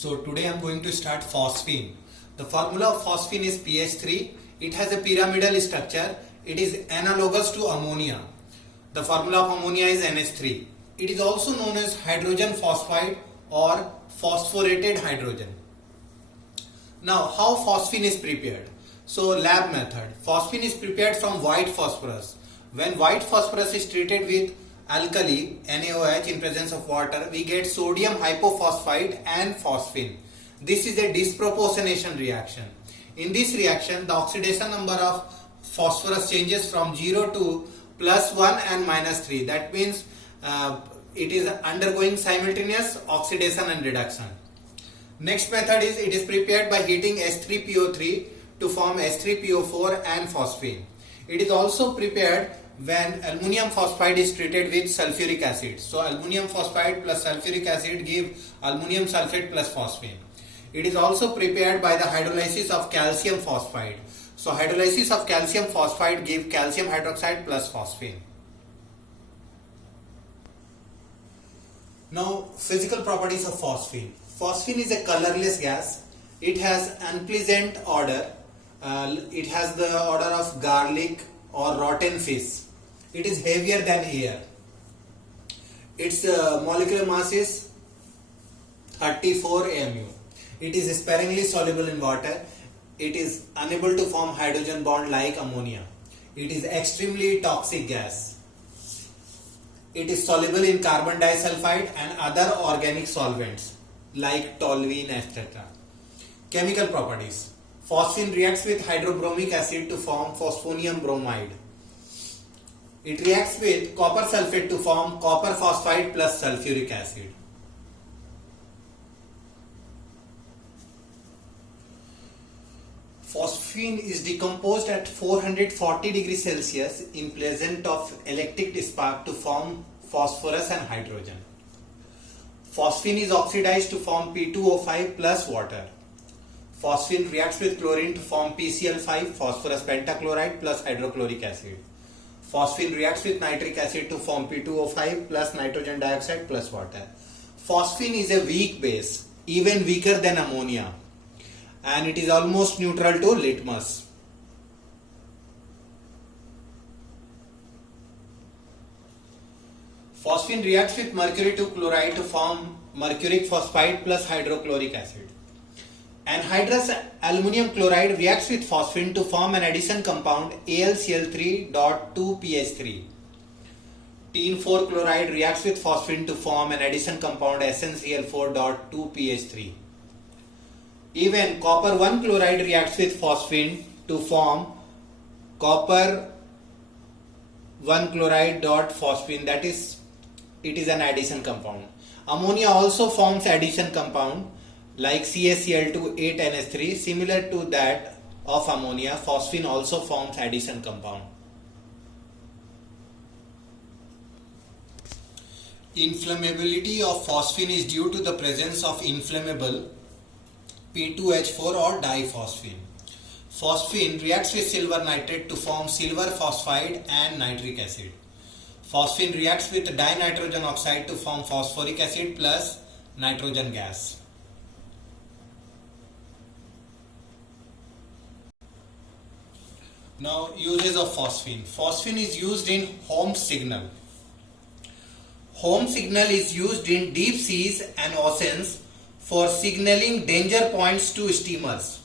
So today I am going to start phosphine. The formula of phosphine is PH3. It has a pyramidal structure. It is analogous to ammonia. The formula of ammonia is NH3. It is also known as hydrogen phosphide or phosphorated hydrogen. Now how phosphine is prepared? So lab method. Phosphine is prepared from white phosphorus. When white phosphorus is treated with alkali NaOH in presence of water, we get sodium hypophosphite and phosphine. This is a disproportionation reaction. In this reaction, the oxidation number of phosphorus changes from 0 to +1 and -3. That means it is undergoing simultaneous oxidation and reduction. Next method is it is prepared by heating H3PO3 to form H3PO4 and phosphine. It is also prepared when aluminum phosphide is treated with sulfuric acid. So aluminum phosphide plus sulfuric acid give aluminum sulfate plus phosphine. It is also prepared by the hydrolysis of calcium phosphide. So hydrolysis of calcium phosphide give calcium hydroxide plus phosphine. Now physical properties of phosphine. Phosphine is a colorless gas. It has unpleasant odor. It has the odor of garlic or rotten fish. It is heavier than air. Its molecular mass is 34 AMU. It is sparingly soluble in water. It is unable to form hydrogen bond like ammonia. It is extremely toxic gas. It is soluble in carbon disulfide and other organic solvents like toluene, etc. Chemical properties. Phosphine reacts with hydrobromic acid to form phosphonium bromide. It reacts with copper sulfate to form copper phosphide plus sulfuric acid. Phosphine is decomposed at 440 degrees Celsius in presence of electric spark to form phosphorus and hydrogen. Phosphine is oxidized to form P2O5 plus water. Phosphine reacts with chlorine to form PCl5, phosphorus pentachloride plus hydrochloric acid. Phosphine reacts with nitric acid to form P2O5 plus nitrogen dioxide plus water. Phosphine is a weak base, even weaker than ammonia, and it is almost neutral to litmus. Phosphine reacts with mercury to chloride to form mercuric phosphide plus hydrochloric acid. Anhydrous aluminum chloride reacts with phosphine to form an addition compound AlCl3.2PH3. Tin 4 chloride reacts with phosphine to form an addition compound SnCl4.2PH3. Even copper 1 chloride reacts with phosphine to form copper 1 chloride dot phosphine, that is, it is an addition compound. Ammonia also forms addition compound like CaCl2 8NH3. Similar to that of ammonia, phosphine also forms addition compound. Inflammability of phosphine is due to the presence of inflammable P2H4 or diphosphine. Phosphine reacts with silver nitrate to form silver phosphide and nitric acid. Phosphine reacts with dinitrogen oxide to form phosphoric acid plus nitrogen gas. Now uses of phosphine. Phosphine is used in home signal. Home signal is used in deep seas and oceans for signaling danger points to steamers.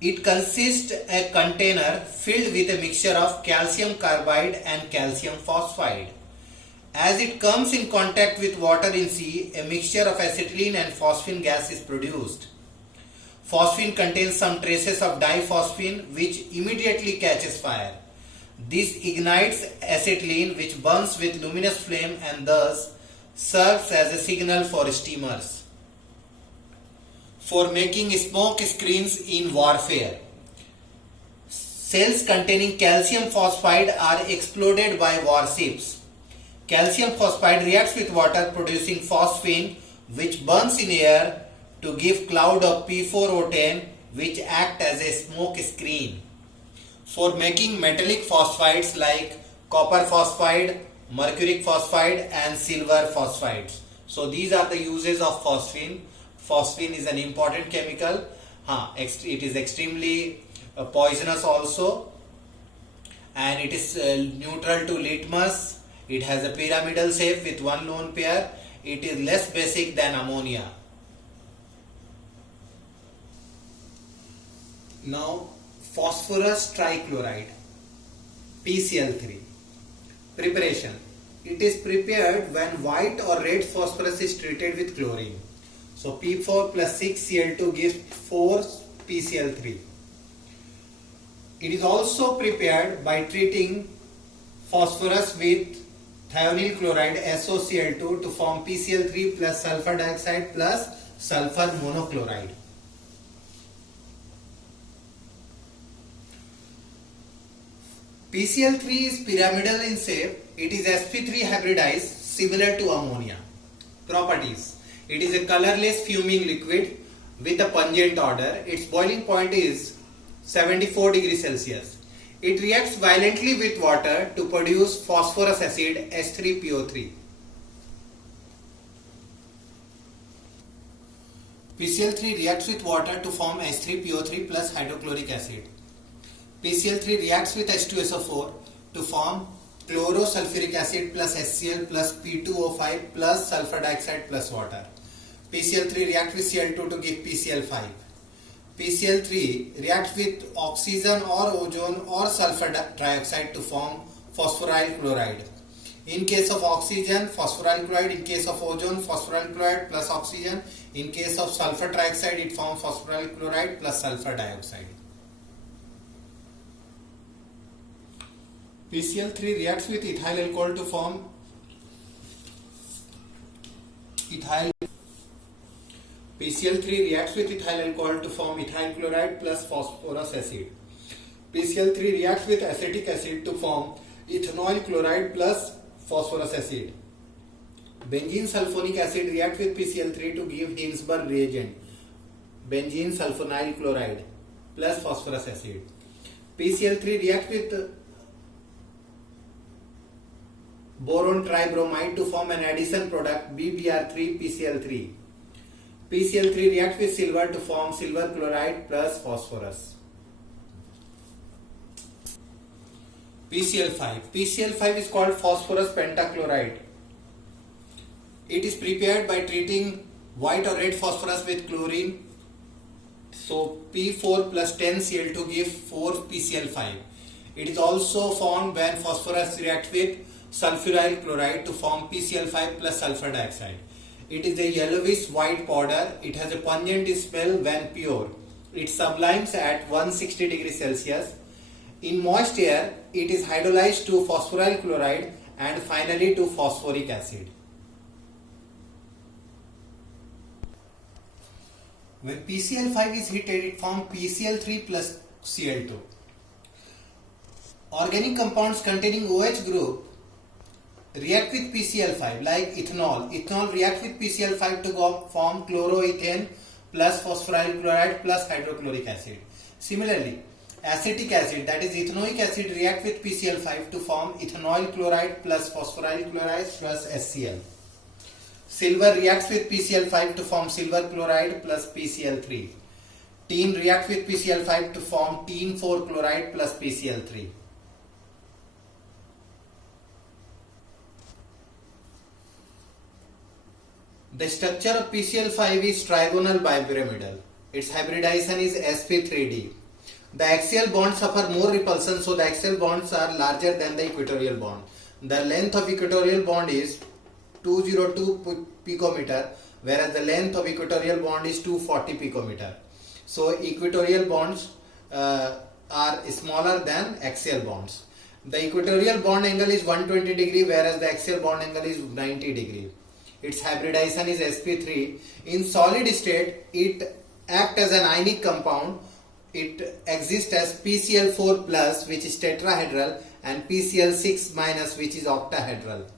It consists a container filled with a mixture of calcium carbide and calcium phosphide. As it comes in contact with water in sea, a mixture of acetylene and phosphine gas is produced. Phosphine contains some traces of diphosphine which immediately catches fire. This ignites acetylene which burns with luminous flame and thus serves as a signal for steamers. For making smoke screens in warfare, cells containing calcium phosphide are exploded by warships. Calcium phosphide reacts with water producing phosphine which burns in air to give cloud of P4O10 which act as a smoke screen. For making metallic phosphides like copper phosphide, mercuric phosphide and silver phosphides. So these are the uses of phosphine. Phosphine is an important chemical. It is extremely poisonous also, and it is neutral to litmus. It has a pyramidal shape with one lone pair. It is less basic than ammonia. Now, phosphorus trichloride, PCl3. Preparation. It is prepared when white or red phosphorus is treated with chlorine. So P4 plus 6 Cl2 gives 4 PCl3. It is also prepared by treating phosphorus with thionyl chloride SOCl2 to form PCl3 plus sulfur dioxide plus sulfur monochloride. PCl3 is pyramidal in shape. It is sp3 hybridized, similar to ammonia. Properties. It is a colorless fuming liquid with a pungent odor. Its boiling point is 74 degrees Celsius. It reacts violently with water to produce phosphorus acid H3PO3. PCl3 reacts with water to form H3PO3 plus hydrochloric acid. PCl3 reacts with H2SO4 to form chlorosulfuric acid plus HCl plus P2O5 plus sulfur dioxide plus water. PCl3 reacts with Cl2 to give PCl5. PCl3 reacts with oxygen or ozone or sulfur dioxide to form phosphoryl chloride. In case of oxygen, phosphoryl chloride. In case of ozone, phosphoryl chloride plus oxygen. In case of sulfur trioxide, it forms phosphoryl chloride plus sulfur dioxide. PCl3 reacts with ethyl alcohol to form ethyl. PCl3 reacts with ethyl alcohol to form ethyl chloride plus phosphorus acid. PCl3 reacts with acetic acid to form ethanol chloride plus phosphorus acid. Benzene sulfonic acid reacts with PCl3 to give Hinsberg reagent, benzene sulfonyl chloride plus phosphorus acid. PCl3 reacts with boron tribromide to form an addition product BBr3 PCl3. PCl3 reacts with silver to form silver chloride plus phosphorus. PCl5. PCl5 is called phosphorus pentachloride. It is prepared by treating white or red phosphorus with chlorine. So P4 plus 10 Cl2 gives 4 PCl5. It is also formed when phosphorus reacts with sulfuryl chloride to form PCl5 plus sulfur dioxide. It is a yellowish white powder. It has a pungent smell when pure. It sublimes at 160 degrees Celsius. In moist air, it is hydrolyzed to phosphoryl chloride and finally to phosphoric acid. When PCl5 is heated, it forms PCl3 plus Cl2. Organic compounds containing OH group react with PCl5 like ethanol. Ethanol reacts with PCl5 to form chloroethane plus phosphoryl chloride plus hydrochloric acid. Similarly, acetic acid, that is ethanoic acid, reacts with PCl5 to form ethanol chloride plus phosphoryl chloride plus HCl. Silver reacts with PCl5 to form silver chloride plus PCl3. Tin reacts with PCl5 to form tin 4 chloride plus PCl3. The structure of PCl5 is trigonal bipyramidal. Its hybridization is sp3d. The axial bonds suffer more repulsion, so the axial bonds are larger than the equatorial bond. The length of equatorial bond is 202 picometer, whereas the length of equatorial bond is 240 picometer. So equatorial bonds are smaller than axial bonds. The equatorial bond angle is 120 degree, whereas the axial bond angle is 90 degree. Its hybridization is sp3. In solid state, it acts as an ionic compound. It exists as PCl4 plus, which is tetrahedral, and PCl6 minus, which is octahedral.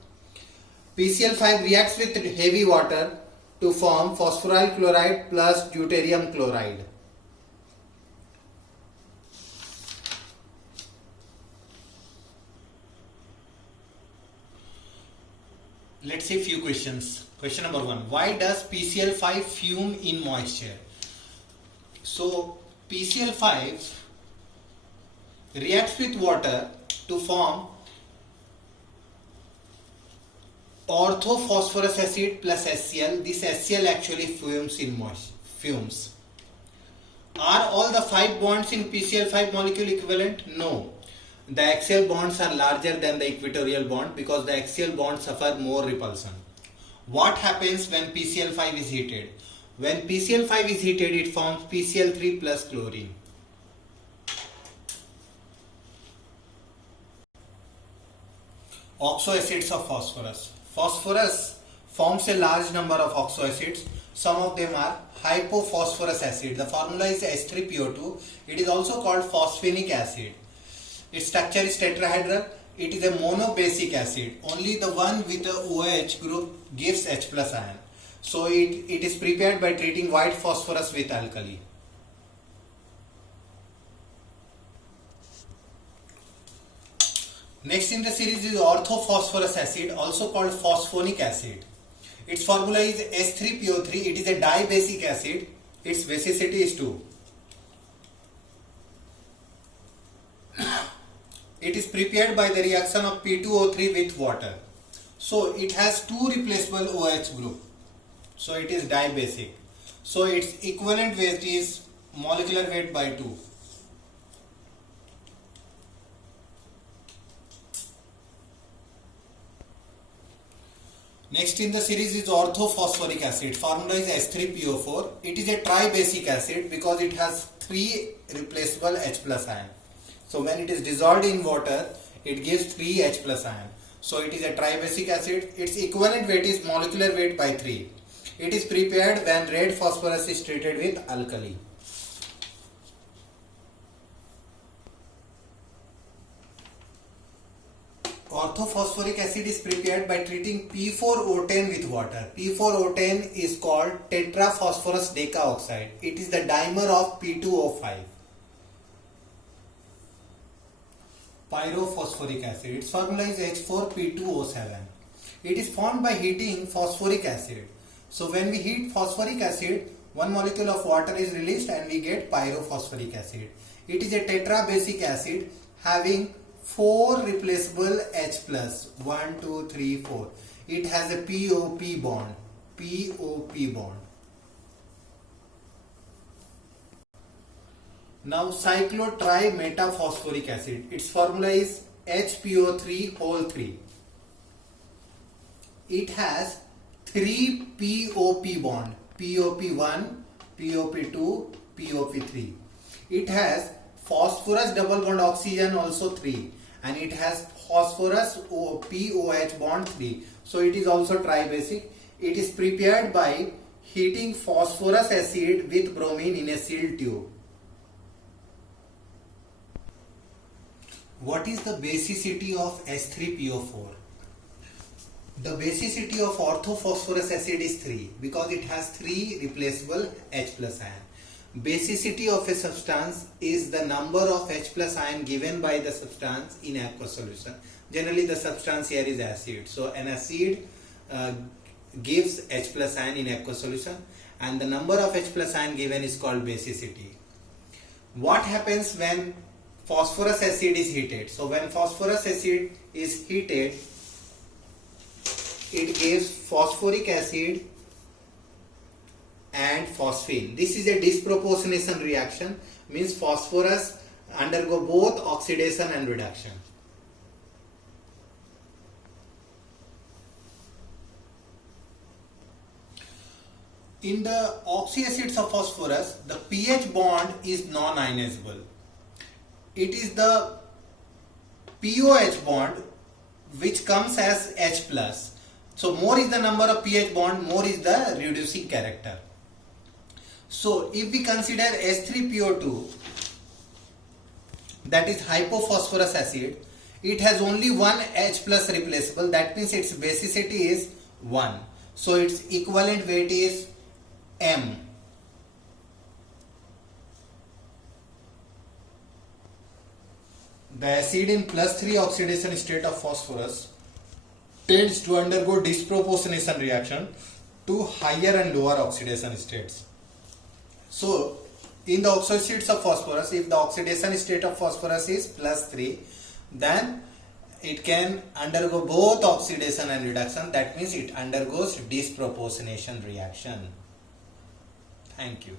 PCl5 reacts with heavy water to form phosphoryl chloride plus deuterium chloride. Let's see few questions. Question number 1. Why does PCl5 fume in moisture? So PCl5 reacts with water to form orthophosphorus acid plus HCl. This HCl actually fumes. Are all the 5 bonds in PCl5 molecule equivalent? No. The axial bonds are larger than the equatorial bond because the axial bonds suffer more repulsion. What happens when PCl5 is heated? When PCl5 is heated, it forms PCl3 plus chlorine. Oxoacids of phosphorus. Phosphorus forms a large number of oxoacids. Some of them are hypophosphorus acid. The formula is H3PO2. It is also called phosphenic acid. Its structure is tetrahedral. It is a monobasic acid. Only the one with the OH group gives H plus ion. So it is prepared by treating white phosphorus with alkali. Next in the series is orthophosphorus acid, also called phosphonic acid. Its formula is S3PO3. It is a dibasic acid. Its basicity is 2. It is prepared by the reaction of P2O3 with water. So it has 2 replaceable OH group. So it is dibasic. So its equivalent weight is molecular weight by 2. Next in the series is orthophosphoric acid. Formula is S3PO4. It is a tribasic acid because it has 3 replaceable H plus ion. So when it is dissolved in water, it gives 3 H plus ion. So it is a tribasic acid. Its equivalent weight is molecular weight by 3. It is prepared when red phosphorus is treated with alkali. Orthophosphoric acid is prepared by treating P4O10 with water. P4O10 is called tetraphosphorus decaoxide. It is the dimer of P2O5. Pyrophosphoric acid. Its formula is H4P2O7. It is formed by heating phosphoric acid. So when we heat phosphoric acid, one molecule of water is released and we get pyrophosphoric acid. It is a tetrabasic acid having 4 replaceable H plus. 1, 2, 3, 4. It has a POP bond. POP bond. Now cyclotrimetaphosphoриc acid. Its formula is HPO3 whole 3. It has 3 POP bond. POP1, POP2, POP3. It has phosphorus double bond oxygen also 3. And it has phosphorus POH bond 3. So it is also tribasic. It is prepared by heating phosphorus acid with bromine in a sealed tube. What is the basicity of S3PO4? The basicity of orthophosphorus acid is 3 because it has 3 replaceable H plus ion. Basicity of a substance is the number of H plus ion given by the substance in aqueous solution. Generally the substance here is acid. So an acid gives H plus ion in aqueous solution and the number of H plus ion given is called basicity. What happens when phosphorus acid is heated? So when phosphorus acid is heated, it gives phosphoric acid and phosphine. This is a disproportionation reaction, means phosphorus undergo both oxidation and reduction. In the oxyacids of phosphorus, the pH bond is non-ionizable. It is the POH bond which comes as H plus. So more is the number of pH bond, more is the reducing character. So if we consider S3PO2, that is hypophosphorus acid, it has only one H plus replaceable. That means its basicity is 1. So its equivalent weight is M. The acid in +3 oxidation state of phosphorus tends to undergo disproportionation reaction to higher and lower oxidation states. So in the oxide of phosphorus, if the oxidation state of phosphorus is +3, then it can undergo both oxidation and reduction. That means it undergoes disproportionation reaction. Thank you.